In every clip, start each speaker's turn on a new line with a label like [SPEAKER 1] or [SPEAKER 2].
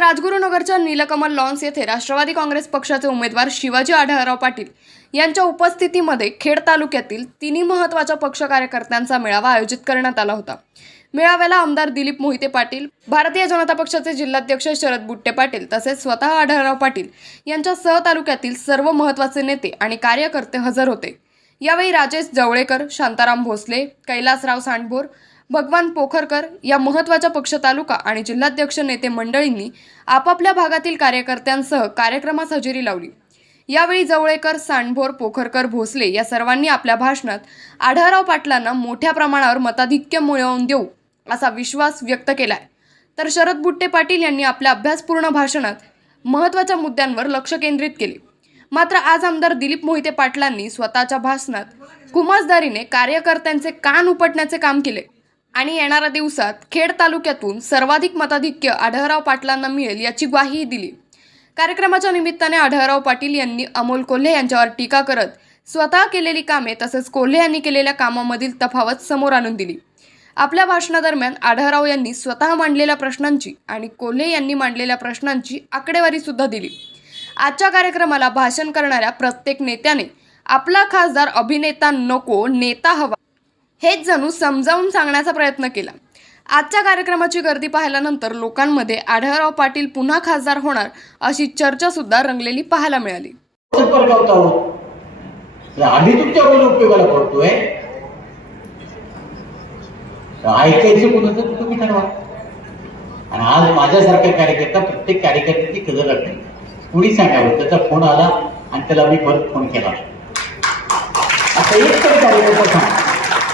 [SPEAKER 1] राजगुरुनगरच्या नीलकमल lawns येथे राष्ट्रवादी काँग्रेस पक्षाचे उमेदवार शिवाजी आढळराव पाटील यांच्या उपस्थितीमध्ये खेड तालुक्यातील तिन्ही महत्त्वाच्या पक्ष कार्यकर्त्यांचा मेळावा आयोजित करण्यात आला होता. मेळाव्याला आमदार दिलीप मोहिते पाटील भारतीय जनता पक्षाचे जिल्हाध्यक्ष शरद बुट्टे पाटील तसेच स्वतः आढळराव पाटील यांच्या सह तालुक्यातील सर्व महत्त्वाचे नेते आणि कार्यकर्ते हजर होते. यावेळी राजेश जवळेकर शांताराम भोसले कैलासराव सांडभोर भगवान पोखरकर या महत्त्वाच्या पक्ष तालुका आणि जिल्हाध्यक्ष नेते मंडळींनी आपापल्या भागातील कार्यकर्त्यांसह कार्यक्रमास हजेरी लावली. यावेळी जवळेकर सांडभोर पोखरकर भोसले या सर्वांनी आपल्या भाषणात आढळराव पाटलांना मोठ्या प्रमाणावर मताधिक्य मिळवून देऊ असा विश्वास व्यक्त केलाय. तर शरद बुट्टे पाटील यांनी आपल्या अभ्यासपूर्ण भाषणात महत्त्वाच्या मुद्द्यांवर लक्ष केंद्रित केले. मात्र आज आमदार दिलीप मोहिते पाटलांनी स्वतःच्या भाषणात कुमासदारीने कार्यकर्त्यांचे कान उपटण्याचे काम केले. आणि येणाऱ्या दिवसात खेड तालुक्यातून सर्वाधिक मताधिक्य आढळराव पाटलांना मिळेल याची ग्वाही दिली. कार्यक्रमाच्या निमित्ताने आढळराव पाटील यांनी अमोल कोल्हे यांच्यावर टीका करत स्वतः केलेली कामे तसेच कोल्हे यांनी केलेल्या कामामधील तफावत समोर आणून दिली. आपल्या भाषणादरम्यान आढळराव यांनी स्वतः मांडलेल्या प्रश्नांची आणि कोल्हे यांनी मांडलेल्या प्रश्नांची आकडेवारी सुद्धा दिली. आजच्या कार्यक्रमाला भाषण करणाऱ्या प्रत्येक नेत्याने आपला खासदार अभिनेता नको नेता हवा. हेच जणू समजावून सांगण्याचा प्रयत्न केला. आजच्या कार्यक्रमाची गर्दी पाहिल्यानंतर लोकांमध्ये आढळराव पाटील पुन्हा खासदार होणार अशी चर्चा सुद्धा रंगलेली पाहायला मिळाली.
[SPEAKER 2] हो? आम्ही तुमच्या रोज उपयोगाला पडतोय. ऐकायचं कोणाचं तुम्ही ठरवा. आणि आज माझ्यासारखा कार्यकर्ता प्रत्येक कार्यकर्त्याची कदर लागते कुणी सांगावं? त्याचा फोन आला आणि त्याला मी परत फोन केला. आता एक तर कार्यकर्ता सांग.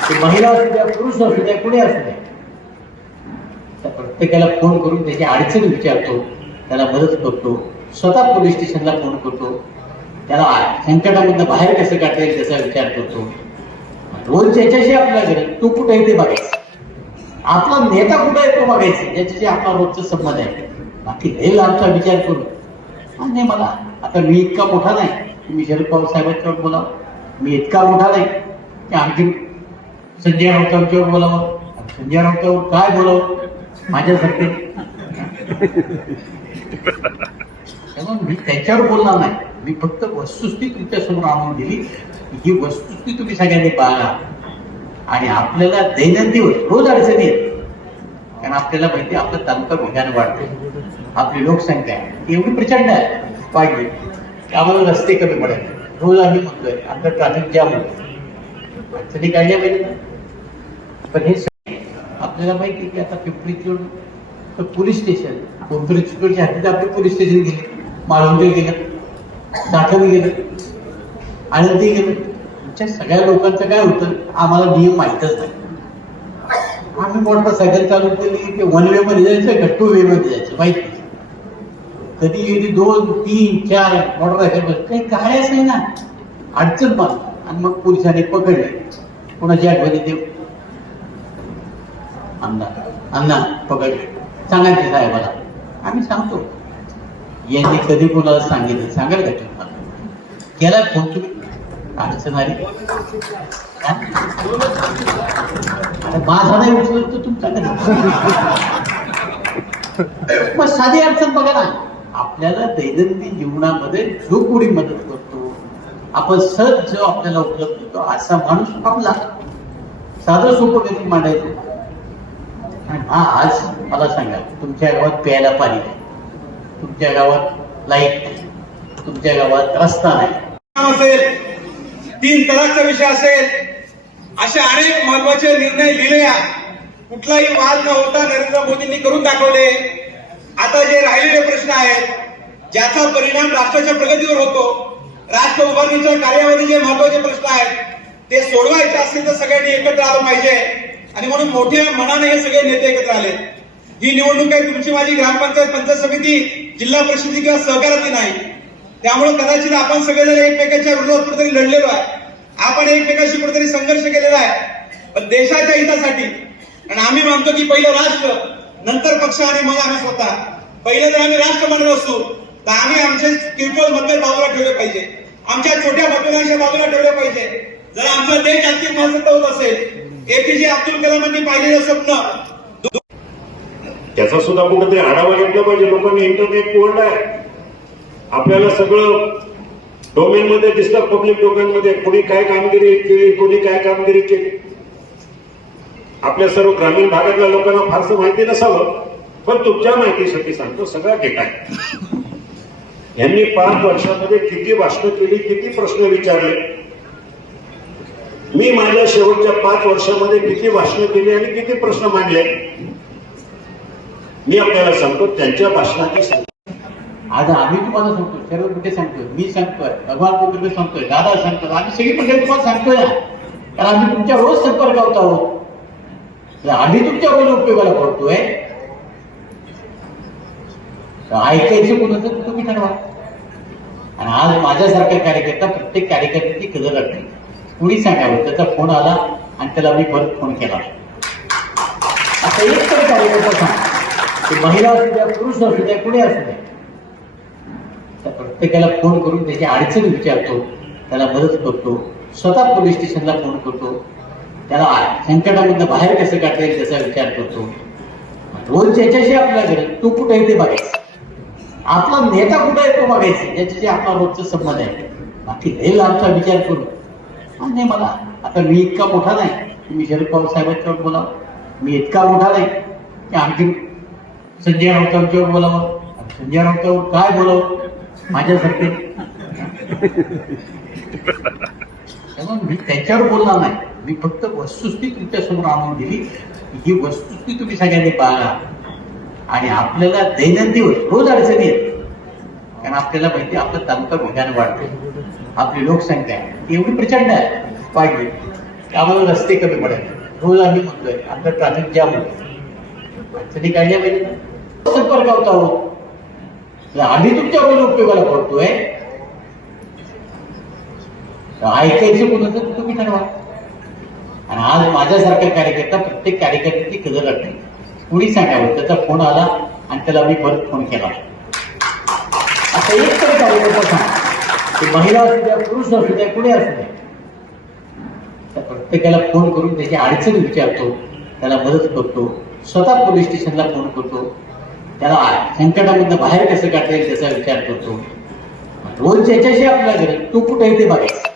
[SPEAKER 2] ती महिला असू द्या पुरुष असू द्या कुणी असू द्या. त्या प्रत्येकाला फोन करून त्याची अडचण विचारतो त्याला मदत करतो स्वतः पोलीस स्टेशनला फोन करतो त्याला संकटामधनं बाहेर कसं काढता येईल त्याचा विचार करतो. रोज ज्याच्याशी आपल्याला गरज तो कुठे आहे ते बघायचं. आपला नेता कुठे आहे तो बघायचं ज्याच्याशी आपला रोजचा संबंध आहे. बाकी लय आमचा विचार करू. आणि मला आता मी इतका मोठा नाही. तुम्ही शरद पवार साहेबांच्यावर बोलावं. मी इतका मोठा नाही. की आणखी संजय राऊतांच्यावर बोलावं? संजय राऊतांवर काय बोलावं? माझ्यासारखे. मी त्याच्यावर बोलणार नाही. मी फक्त वस्तुस्थिती तुमच्यासमोर आणून दिली. ही वस्तुस्थिती तुम्ही सगळ्यांनी पाहा आणि आपल्याला दैनंदिन रोज अडचणी आहेत कारण आपल्याला माहिती आपलं आपला तालुका वेगाने वाढते. आपली लोकसंख्या आहे, एवढी प्रचंड आहे. वाढली. आम्हाला रस्ते कमी पडेल. रोज आम्ही म्हणतोय आमचं ट्रॅफिक जाम होतं. अडचणी काढल्या पाहिजे ना. पण हे आपल्याला माहिती आहे की आता पिंपरी तर पोलीस स्टेशन पिंपरी चिंचवडच्या हद्दीत आपले पोलीस स्टेशन गेले. माळवंडे गेलं. साठवणी गेलं. आळंदी गेलं. आमच्या सगळ्या लोकांचं काय होतं आम्हाला नियम माहीतच नाही. आम्ही मोटरसायकल चालू केली ते वन वे मध्ये जायचं का टू वे मध्ये जायचं माहीत कधी गेली दोन तीन चार मोटरसायकल काही काय नाही ना. अडचण मार आणि मग पोलिसांनी पकडले. कोणाची आठवणी देऊ अण्णा. अण्णा पकडले सांगायचे साहेबाला. आम्ही सांगतो. यांनी कधी कोणाला सांगितलं सांगायला का तुम्हाला केला फोन तुम्ही अडचण आली? माझा नाही उचलत तुमचा कधी? मग साधी अडचण बघा ना. आपल्याला दैनंदिन जीवनामध्ये जो कोणी मदत करतो आपण सहज जो आपल्याला उपलब्ध होतो असा माणूस आपला. साधं सोपं कधी मांडायचं? हा आज मला सांगा तुमच्या गावात प्यायला पाणी नाही. तुमच्या गावात लाइट नाही. तुमच्या गावात रस्ता नाही.
[SPEAKER 3] काम असेल तीन तलाकचा विषय असेल असे अनेक महत्त्वाचे निर्णय दिले कुठलाही वाद न होता नरेंद्र मोदींनी करून दाखवले. आता जे राहिलेले प्रश्न आहेत ज्याचा परिणाम राष्ट्राच्या प्रगतीवर होतो राष्ट्र उभारणीच्या कार्यामध्ये जे महत्त्वाचे प्रश्न आहेत ते सोडवायचे असतील तर सगळ्यांनी एकत्र आलं पाहिजे. आणि म्हणून मोठ्या मनाने हे सगळे नेते एकत्र आले. ही निवडणूक आहे तुमची माझी ग्रामपंचायत पंचायत समिती जिल्हा परिषद किंवा सहकाराची नाही. त्यामुळे कदाचित आपण सगळेजण एकमेकांच्या विरोधात कुठेतरी लढलेलो आहे. आपण एकमेकांशी कुठेतरी संघर्ष केलेला आहे. पण देशाच्या हितासाठी आणि आम्ही मानतो की पहिलं राष्ट्र नंतर पक्ष आणि मग आम्ही स्वतः. पहिलं जर आम्ही राष्ट्र म्हणत असू तर आम्ही आमचे किरकोळ मतभेद बाजूला ठेवले पाहिजे. आमच्या छोट्या मतभेदांच्या बाजूला ठेवले पाहिजे. जर आमचा देश आणखी महत्त्व होत असेल एपीजे अब्दुल कलामांनी पाहिलेलं स्वप्न.
[SPEAKER 4] त्याचा सुद्धा कुठेतरी आढावा घेतला पाहिजे. लोकांनी इंटरनेट निवडलं आहे. आपल्याला सगळं डोमेन मध्ये दिसतं पब्लिक डोमेन मध्ये कोणी काय कामगिरी केली कोणी काय कामगिरी केली. आपल्या सर्व ग्रामीण भागातल्या लोकांना फारसं माहिती नसावं. पण तुमच्या माहितीसाठी सांगतो सगळा डेटा आहे. यांनी पाच वर्षामध्ये किती भाषणं केली किती प्रश्न विचारले. मी माझ्या शेवटच्या पाच वर्षामध्ये किती भाषणं केली आणि किती प्रश्न मांडले? मी आपल्याला सांगतो त्यांच्या भाषणाची सांगतो.
[SPEAKER 2] आज आम्ही तुम्हाला सांगतो सर्व कुठे सांगतोय? मी सांगतोय भगवान कुठे सांगतोय दादा सांगतोय आम्ही सगळी मंडळी तुम्हाला सांगतोय. ना कारण आम्ही तुमच्या रोज संपर्कात आहोत आम्ही तुमच्या रोज उपयोगाला पडतोय. ऐकायचं कुणाचं तुम्ही ठरवा. आणि आज माझ्यासारखा कार्यकर्ता प्रत्येक कार्यकर्त्याची कदर लागते कुणी सांगावं? त्याचा फोन आला आणि त्याला मी परत फोन केला. आता एक तर कार्यकर्ता सांग. ते महिला असू द्या पुरुष असू द्या कुणी असू द्या. त्या प्रत्येकाला फोन करून त्याची अडचण विचारतो. त्याला मदत करतो. स्वतः पोलीस स्टेशनला फोन करतो. त्याला संकटामधनं बाहेर कसं काढता येईल त्याचा विचार करतो. रोज ज्याच्याशी आपला गरज तू कुठे आहे ते बघायचं. आपला नेता कुठे आहे तो बघायचं. ज्याच्याशी आपला रोजचा संबंध आहे. बाकी लई लांबचा विचार करू. हा, नाही मला आता मी इतका मोठा नाही. तुम्ही शरद पवार साहेबांच्यावर बोलावं. मी इतका मोठा नाही. की आणखी संजय राऊतांच्यावर बोलावं. संजय राऊतांवर काय बोलावं? माझ्यासारखे त्यामुळे मी त्यांच्यावर बोलणार नाही. मी फक्त वस्तुस्थिती तुमच्यासमोर आणून दिली. ही वस्तुस्थिती तुम्ही सगळ्यांनी पाहा आणि आपल्याला दैनंदिन रोज अडचणी आहेत आपल्याला माहिती आपलं आपला तालुका वेगाने वाढतो. आपली लोकसंख्या एवढी प्रचंड आहे वाढली. त्यामुळे रस्ते कमी पडत रोज आम्ही म्हणतोय आमचं ट्रॅफिक जाम होतो. अडचणी काढल्या पाहिजे संपर्क होता हो. आम्ही तुमच्या रोज उपयोगाला पडतोय. ऐकायचं कोणाचं? तर तुम्ही ठरवा. आणि आज माझ्यासारखा कार्यकर्ता प्रत्येक कार्यकर्त्याची कदर नाही कुणी सांगावं? त्याचा फोन आला आणि त्याला मी परत फोन केला. आता एक कार्यकर्ता सांग महिला असू द्या पुरुष असू द्या कुणी असू द्या. त्या प्रत्येकाला फोन करून त्याची अडचण विचारतो त्याला मदत करतो स्वतः पोलीस स्टेशनला फोन करतो त्याला संकटामधनं बाहेर कसं काढता येईल त्याचा विचार करतो. रोज ज्याच्याशी आपल्या घरी तू कुठे आहे ते बघायचं.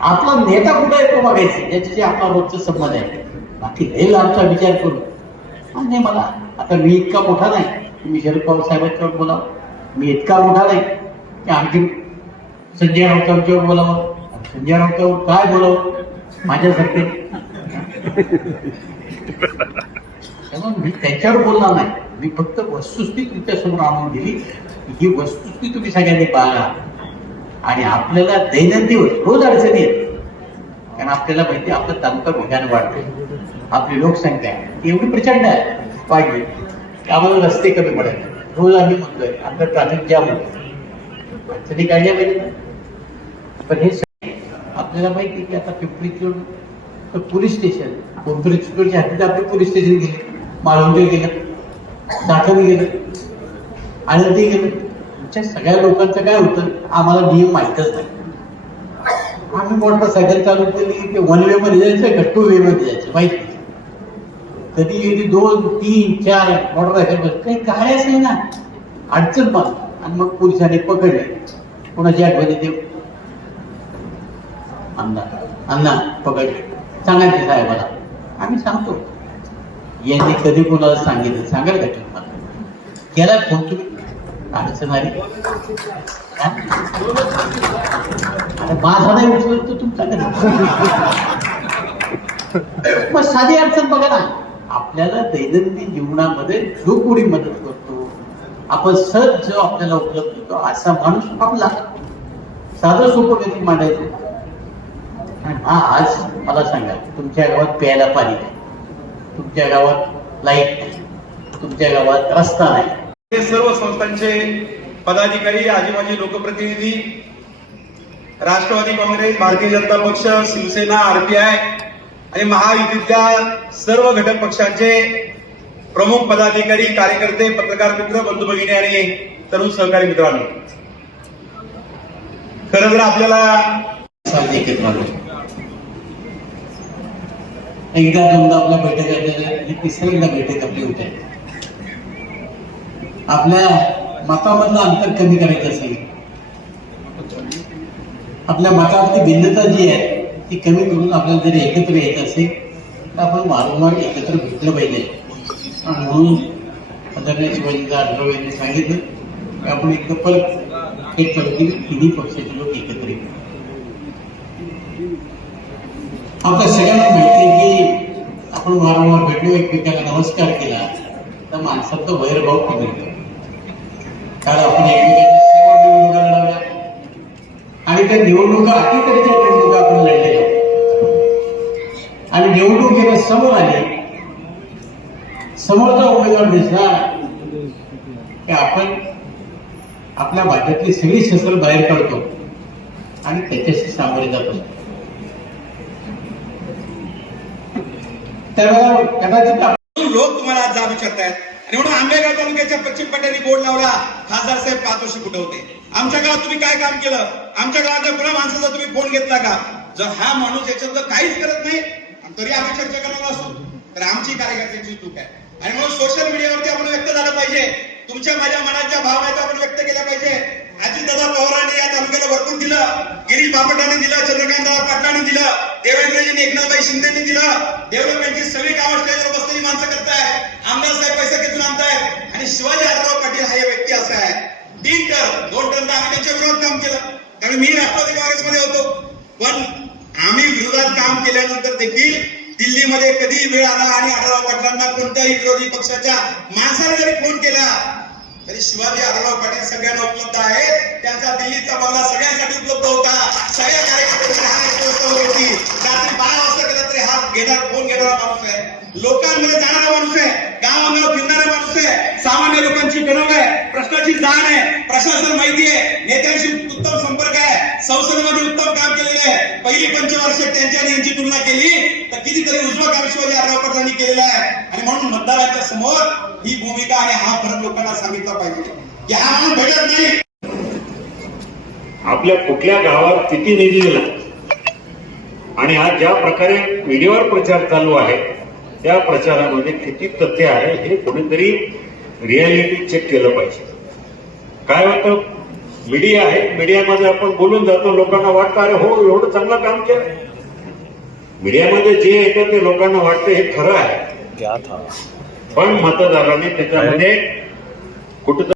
[SPEAKER 2] आपला नेता कुठे आहे तो बघायचं. ज्याच्याशी आपला रोजचा संबंध आहे. बाकी लई आमचा विचार करू. नाही मला आता मी इतका मोठा नाही. की मी शरद पवार साहेबांच्यावर बोलावं. मी इतका मोठा नाही. की आणखी संजय राऊतांच्यावर बोलावं. संजय राऊतांवर काय बोलावं? माझ्यासारखे त्यामुळे मी त्यांच्यावर बोलणार नाही. मी फक्त वस्तुस्थिती तुमच्यासमोर आणून दिली. ही वस्तुस्थिती तुम्ही सगळ्यांनी पाहा आणि आपल्याला दैनंदिन रोज अडचणी आहेत कारण आपल्याला माहिती आहे, आपला तालुका वेगाने वाढतो. आपली लोकसंख्या एवढी प्रचंड आहे. वाढली. त्यामुळे रस्ते कमी पडायचे रोज आम्ही म्हणतोय. आमचं ट्रॅफिक जाम होतं. तरी काढल्या पाहिजे ना पण हे आपल्याला माहिती आहे की आता पिंपरी चिंचवड तर पोलीस स्टेशन पिंपरी चिंचवडच्या हद्दीत आपले पोलीस स्टेशन गेले. माळवंडी गेलं. दाखल गेलं. आळंदी गेलं. आमच्या सगळ्या लोकांचं काय होतं आम्हाला नियम माहीतच नाही. आम्ही मोटरसायकल चालू केली ते वन वे मध्ये जायचं का टू वे मध्ये जायचं माहिती कधी येते दोन तीन चार मोटरसायकल काही गाड्याच नाही ना. अडचण पण. आणि मग पोलिसांनी पकडले. कोणाची आठवण देऊ अण्णा. अण्णा पकडले. सांगायचे साहेबाला. आम्ही सांगतो. यांनी कधी कोणाला सांगितलं? सांगायला का तुम्हाला केला फोन तुम्ही अडचण आली. माझा नाही उचलत तुमचा मग साधी अडचण बघा ना. आपल्याला दैनंदिन जीवनामध्ये जो कोणी मदत करतो. आपण सहज जो आपल्याला उपलब्ध होतो असा माणूस आपला. साधं सोपं कधी मांडायचं. आणि हा आज मला सांगा तुमच्या गावात प्यायला पाणी नाही. तुमच्या गावात लाइट नाही. तुमच्या गावात रस्ता नाही.
[SPEAKER 3] हे सर्व संस्थांचे पदाधिकारी आजीमाजी लोकप्रतिनिधी राष्ट्रवादी काँग्रेस भारतीय जनता पक्ष शिवसेना आरपीआय आणि महायुतीतल्या सर्व घटक पक्षांचे प्रमुख पदाधिकारी कार्यकर्ते पत्रकार मित्र बंधू भगिनी आणि तरुण सहकारी मित्रांनो. खर तर आपल्याला
[SPEAKER 2] एकदा दोनदा आपल्या बैठक झाल्या तिसऱ्यांदा बैठक आपली होते आपल्या मतामधलं अंतर कमी करायचं असेल. आपल्या मतातली भिन्नता जी आहे ती कमी करून आपल्याला जर एकत्र यायचं असेल तर आपण वारंवार एकत्र भेटलं पाहिजे. आणि म्हणून आदरणीय शिवाजीचा आढळराव यांनी सांगितलं की आपण एकदा परत हे करतील तिन्ही पक्षाचे लोक एकत्र येतील आपल्या सगळ्यांना माहिती आहे की आपण वारंवार भेटलो एकमेकाला नमस्कार केला तर माणसाचा वैरभाव कमी होतो. कारण आपण एकमेकांच्या सेवा निवडणुका लावल्या आणि त्या निवडणुका अटीतरीच्या आणि निवडणूक जेव्हा समोर आले. समोरचा उमेदवार दिसला की आपण आपल्या भाज्यातली सगळी शस्त्र बाहेर काढतो आणि त्याच्याशी सामोरे जातो
[SPEAKER 3] लोक तुम्हाला आज जा विचारतायत आणि म्हणून आंबेगाव तालुक्याच्या पश्चिम पट्ट्याने बोर्ड लावला. खासदार साहेब पाच वर्ष कुठे होते. आमच्या गावात तुम्ही काय काम केलं? आमच्या गावातल्या पुन्हा माणसाचा तुम्ही फोन घेतला का? जर हा माणूस याच्यातलं काहीच करत नाही तरी आम्ही चर्चा करणार असू. तर आमची कार्यकर्त्यांची चूक आहे. आणि म्हणून सोशल मीडियावरती आपण व्यक्त झालं पाहिजे. तुमच्या माझ्या मनाच्या भावना आपण व्यक्त केल्या पाहिजे. अजितदादा पवारांनी या तालुक्याला भरपूर दिलं. गिरीश बापटाने दिलं चंद्रकांत पाटलाने दिलं देवेंद्रजी एकनाथबाई शिंदेनी दिलं. डेव्हलपमेंटची सगळी कामं स्टेजवर बसलेली माणसं करतायत. आमदार साहेब पैसे खेचून आणतायत. आणि शिवाजी आढळराव पाटील हा व्यक्ती असा आहे. तीन टर्म दोन टर्म आम्ही त्यांच्या विरोधात काम केलं. कारण मी राष्ट्रवादी काँग्रेसमध्ये होतो. पण विरोधात केल्यानंतर देखील दिल्लीमध्ये कधी वेळ आला आणि आढळराव पाटलांना कोणत्याही विरोधी पक्षाच्या माणसाने जरी फोन केला तरी शिवाजी आढळराव पाटील सगळ्यांना उपलब्ध आहे त्यांचा दिल्लीचा बंगला सगळ्यांसाठी उपलब्ध होता. सगळ्या कार्यकर्त्यांची होती रात्री बारा वाजता केला तरी हा घेणार फोन घेणारा माणूस आहे. लोकांमध्ये जाणारा माणूस आहे. गावागाव फिरणारा माणूस आहे. सामान्य लोकांची गणव आहे. प्रश्नाची जाण आहे. प्रशासन माहिती आहे. नेत्यांशी उत्तम संपर्क आहे. संसदेमध्ये उत्तम काम केलेलं आहे. पहिली पंचवार्षिक त्यांची आणि यांची तुलना केली तर कितीतरी उजवा काम शिवाजी आढळराव पाटलांनी केलेला आहे. आणि म्हणून मतदाराच्या समोर ही भूमिका आणि हा फरक लोकांना सांगितला पाहिजे. की हा म्हणून भेटत नाही.
[SPEAKER 4] आपल्या कुठल्या गावात किती निधी दिला? आणि आज ज्या प्रकारे मीडियावर प्रचार चालू आहे त्या प्रचारामध्ये किती तथ्य आहे हे कुठेतरी रियालिटी चेक केलं पाहिजे. काय होतं मीडिया आहे मीडियामध्ये आपण बोलून जातो लोकांना वाटतं अरे हो एवढं चांगलं काम केलं. मीडियामध्ये जे येतं ते लोकांना वाटतं हे खरं आहे. पण मतदारांनी त्याच्यामध्ये कुठं